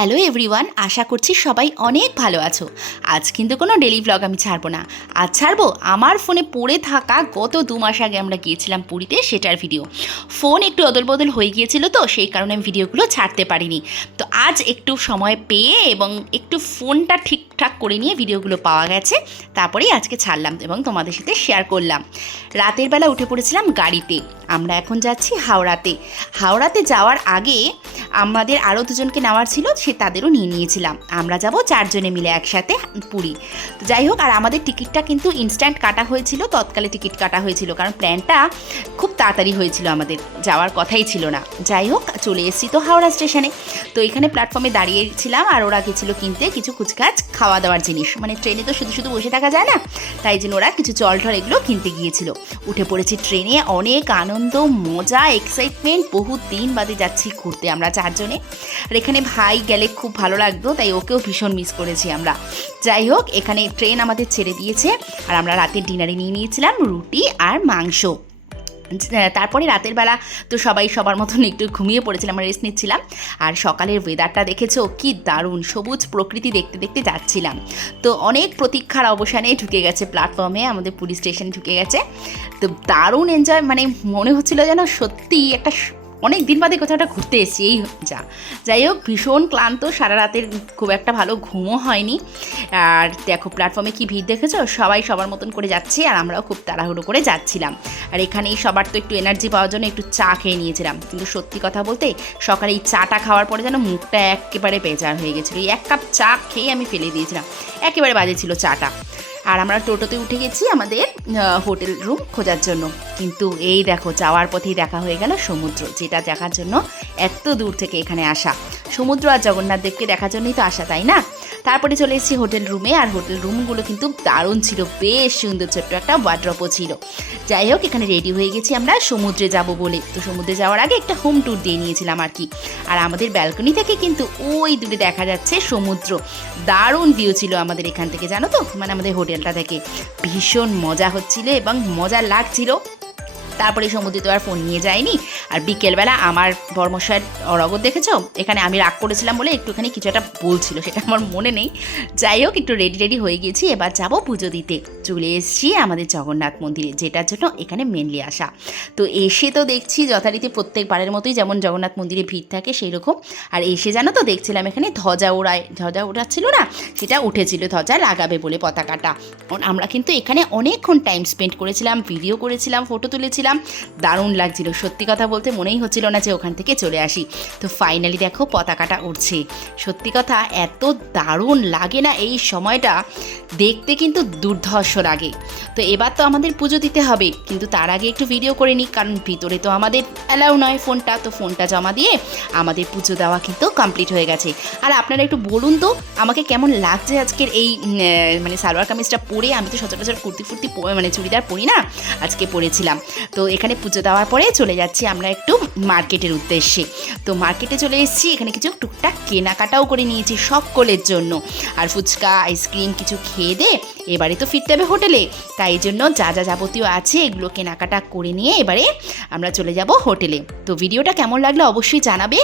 Hello everyone, আশা করছি সবাই অনেক ভালো আছো। আজ কিন্তু কোনো ডেলি ব্লগ আমি ছাড়বো না। আজ ছাড়বো আমার ফোনে পড়ে থাকা গত দু মাস আগে আমরা গিয়েছিলাম পুরীতে, সেটার ভিডিও ফোন একটু অদল বদল হয়ে গিয়েছিল তো, সেই কারণে আমি ভিডিওগুলো ছাড়তে পারিনি। তো আজ একটু সময় পেয়ে এবং একটু ফোনটা ঠিকঠাক করে নিয়ে ভিডিওগুলো পাওয়া গেছে, তারপরেই আজকে ছাড়লাম এবং তোমাদের সাথে শেয়ার করলাম। রাতের বেলা উঠে পড়েছিলাম গাড়িতে। আমরা এখন যাচ্ছি হাওড়াতে। হাওড়াতে যাওয়ার আগে আমাদের আরও দুজনকে নেওয়ার ছিল সে তাদেরও নিয়ে নিয়েছিলাম। আমরা যাব চারজনে মিলে একসাথে পুরী। তো যাই হোক, আর আমাদের টিকিটটা কিন্তু ইনস্ট্যান্ট কাটা হয়েছিল, তৎকালে টিকিট কাটা হয়েছিল, কারণ প্ল্যানটা খুব তাড়াতাড়ি হয়েছিল আমাদের, যাওয়ার কথাই ছিল না। যাই হোক, চলে এসেছি তো হাওড়া স্টেশনে। তো এখানে প্ল্যাটফর্মে দাঁড়িয়েছিলাম, আর ওরা গেছিল কিনতে কিছু কুচকাচ খাওয়া দাওয়ার জিনিস। মানে ট্রেনে তো শুধু শুধু বসে থাকা যায় না, তাই জন্য ওরা কিছু জল টল এগুলো কিনতে গিয়েছিল। উঠে পড়েছি ট্রেনে, অনেক আনন্দ, মজা এক্সাইটমেন্ট বহু দিন বাদে যাচ্ছি ঘুরতে আমরা চারজনে। আর এখানে ভাই গেলে খুব ভালো লাগতো, তাই ওকেও ভীষণ মিস করেছি আমরা। যাই হোক, এখানে ট্রেন আমাদের ছেড়ে দিয়েছে, আর আমরা রাতের ডিনারে নিয়ে নিয়েছিলাম রুটি আর মাংস। তারপরে রাতের বেলা তো সবাই সবার মতন একটু ঘুমিয়ে পড়েছিলাম রেস্ট নিচ্ছিলাম। আর সকালের ওয়েদারটা দেখেছ, কি দারুণ, সবুজ প্রকৃতি দেখতে দেখতে যাচ্ছিলাম। তো অনেক প্রতীক্ষার অবসানে ঢুকে গেছে প্ল্যাটফর্মে আমাদের পুলিশ স্টেশন ঢুকে গেছে। তো দারুণ এনজয় মানে মনে হচ্ছিল যেন সত্যি একটা অনেক দিন বাদে কোথাও একটা ঘুরতে এসেছি, এই যা। যাই হোক, ভীষণ ক্লান্ত, সারা রাতের খুব একটা ভালো ঘুমও হয়নি। আর দেখো প্ল্যাটফর্মে কি ভিড় দেখেছ? সবাই সবার মতন করে যাচ্ছে আর আমরাও খুব তাড়াহুড়ো করে যাচ্ছিলাম। আর এখানেই সবার তো একটু এনার্জি পাওয়ার জন্য একটু চা খেয়ে নিয়েছিলাম। কিন্তু সত্যি কথা বলতে, সকালে এই চাটা খাওয়ার পরে যেন মুখটা একেবারে বেজার হয়ে গেছিল। এই এক কাপ চা খেয়ে আমি ফেলে দিয়েছিলাম। একেবারে বাজে ছিল চাটা। আর আমরা টোটোতে উঠে গেছি আমাদের হোটেল রুম খোঁজার জন্য। কিন্তু এই দেখো, যাওয়ার পথেই দেখা হয়ে গেল সমুদ্র, যেটা দেখার জন্য এত দূর থেকে এখানে আসা। সমুদ্র আর জগন্নাথ দেবকে দেখার জন্যই তো আসা, তাই না? তারপরে চলে এসেছি হোটেল রুমে, আর হোটেল রুমগুলো কিন্তু দারুণ ছিল, বেশ সুন্দর ছোট্ট একটা ওয়ার্ড্রপও ছিল। যাই হোক, এখানে রেডি হয়ে গেছি আমরা সমুদ্রে যাব বলে। তো সমুদ্রে যাওয়ার আগে একটা হোম ট্যুর দিয়ে নিয়েছিলাম আর কি। আর আমাদের ব্যালকনি থেকে কিন্তু ওই দূরে দেখা যাচ্ছে সমুদ্র। দারুণ ভিউ ছিল আমাদের এখান থেকে, জানো তো? মানে আমাদের হোটেলটা থেকে। ভীষণ মজা হচ্ছিল এবং মজা লাগছিল। তারপরে সমুদ্রে তো আর ফোন নিয়ে যায়নি। আর বিকেলবেলা আমার বর্মশায়ের অরগত দেখেছ? এখানে আমি রাগ করেছিলাম বলে একটুখানি কিছু একটা বলছিল সেটা আমার মনে নেই। যাই হোক, একটু রেডি রেডি হয়ে গেছি এবার যাব পুজো দিতে। চলে এসেছি আমাদের জগন্নাথ মন্দিরে, যেটার জন্য এখানে মেনলি আসা। তো এসে তো দেখছি যথারীতি প্রত্যেকবারের মতোই যেমন জগন্নাথ মন্দিরে ভিড় থাকে সেই রকম আর এসে জানো তো, দেখছিলাম এখানে ধ্বজা ওড়ায়, ধ্বজা ওড়াচ্ছিল না? সেটা উঠেছিল, ধ্বজা লাগাবে বলে পতাকাটা। আমরা কিন্তু এখানে অনেকক্ষণ টাইম স্পেন্ড করেছিলাম ভিডিও করেছিলাম ফটো তুলেছিলাম। দারুণ লাগছিল, সত্যি কথা বলতে মনেই হচ্ছিল না যে ওখান থেকে চলে আসি। তো ফাইনালি দেখো পতাকাটা উঠছে সত্যি কথা, এত দারুণ লাগে না এই সময়টা। দেখতে কিন্তু দুর্ধর্ষ লাগে। তো এবার তো আমাদের পুজো দিতে হবে, কিন্তু তার আগে একটু ভিডিও করে নিই, কারণ ভিতরে তো আমাদের অ্যালাউ নয় ফোনটা, তো ফোনটা জমা দিয়ে আমাদের পুজো দেওয়া কিন্তু কমপ্লিট হয়ে গেছে। আর আপনারা একটু বলুন তো, আমাকে কেমন লাগছে আজকের এই মানে সালোয়ার কামিজটা পরে? আমি তো সচরাচর কুর্তি ফুর্তি মানে চুড়িদার পরি না, আজকে পরেছিলাম। তো এখানে পুজো দেওয়ার পরে চলে যাচ্ছি আমরা একটু মার্কেটের উদ্দেশ্যে। তো মার্কেটে চলে এসেছি, এখানে কিছু টুকটাক কেনাকাটাও করে নিয়েছি সকলের জন্য। আর ফুচকা, আইসক্রিম কিছু খেয়ে দে, এবারে তো ফিরতে হবে হোটেলে। তাই জন্য যা যা যাবতীয় আছে, এগুলো কেনাকাটা করে নিয়ে এবারে আমরা চলে যাব হোটেলে। তো ভিডিওটা কেমন লাগল অবশ্যই জানাবে।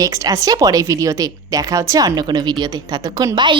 নেক্সট আসছে পরের ভিডিওতে। দেখা হচ্ছে অন্য কোনো ভিডিওতে। ততক্ষণ বাই